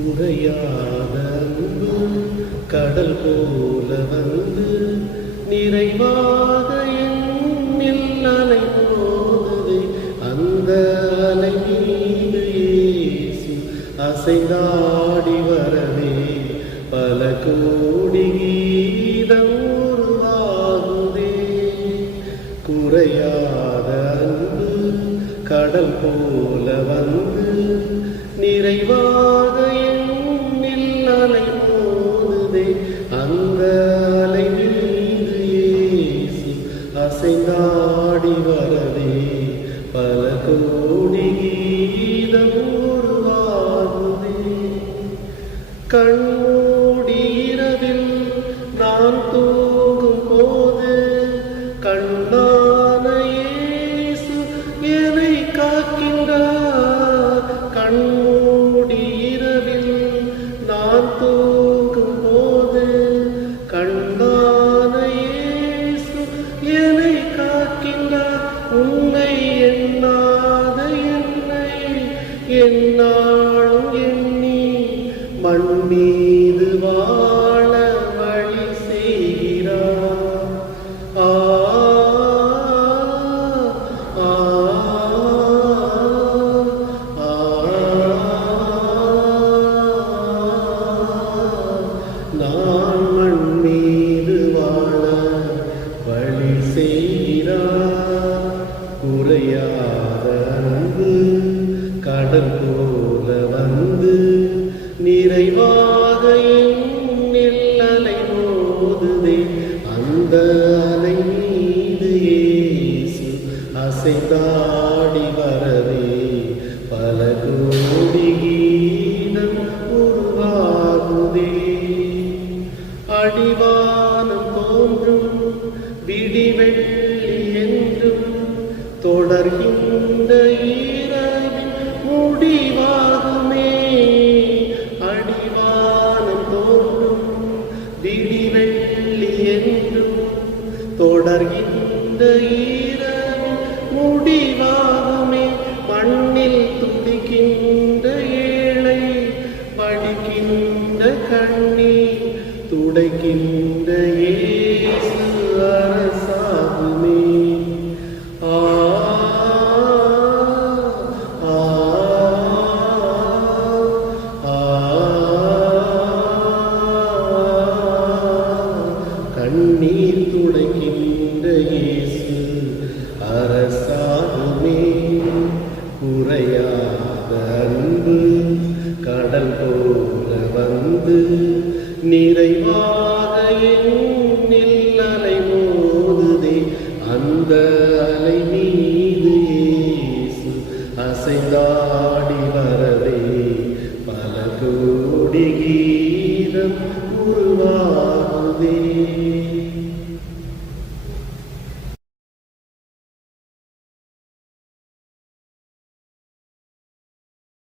குறையாத அன்பு கடல் போல வந்து நிறைவாக என்னில் அலை அந்த அலை மீது இயேசு அசைந்தாடி வரவே பல கோடி கடல் போல வந்து நிறைவாக என்னில் அலை மோதுதே அந்த அலை மீது இயேசு அசைந்தாடி வரவே. பல கோடி கீதம் உருவாகுதே. கண்ணூர் தூங்கும் போது கண்ணான இயேசு என்னை காக்கின்றார். உன்னை எண்ணாத என்னை என்னாலும் குறையாத அன்பு கடல் போல வந்து நிறைவாக என்னில் அலை மோதுதே. அந்த அலை மீது ஏசு அசைந்தாடி வரவே. பல கோடி கீதம் உருவாகுதே. அடிவானம் தோன்றும் விடிவெள்ளி என்றும் தொடர்கின்ற இரவின் முடிவாகுமே. அடிவானம் தோன்றும் விடிவெள்ளி என்றும். தொடர்கின்ற இரவின் முடிவாகுமே. மண்ணில் துடிக்கின்ற ஏழை படிக்கின்ற கண்ணீர் துடைக்கின்ற கண்ணீர் துடைக்கின்ற இயேசு அரசாகுமே. குறையாத அன்பு கடல் போல வந்து நிறைவாக எண்ணில் அலை மோதுதே. அந்த அலை மீது இயேசு அசைந்தாடி வரவே. பல கோடி கீதம்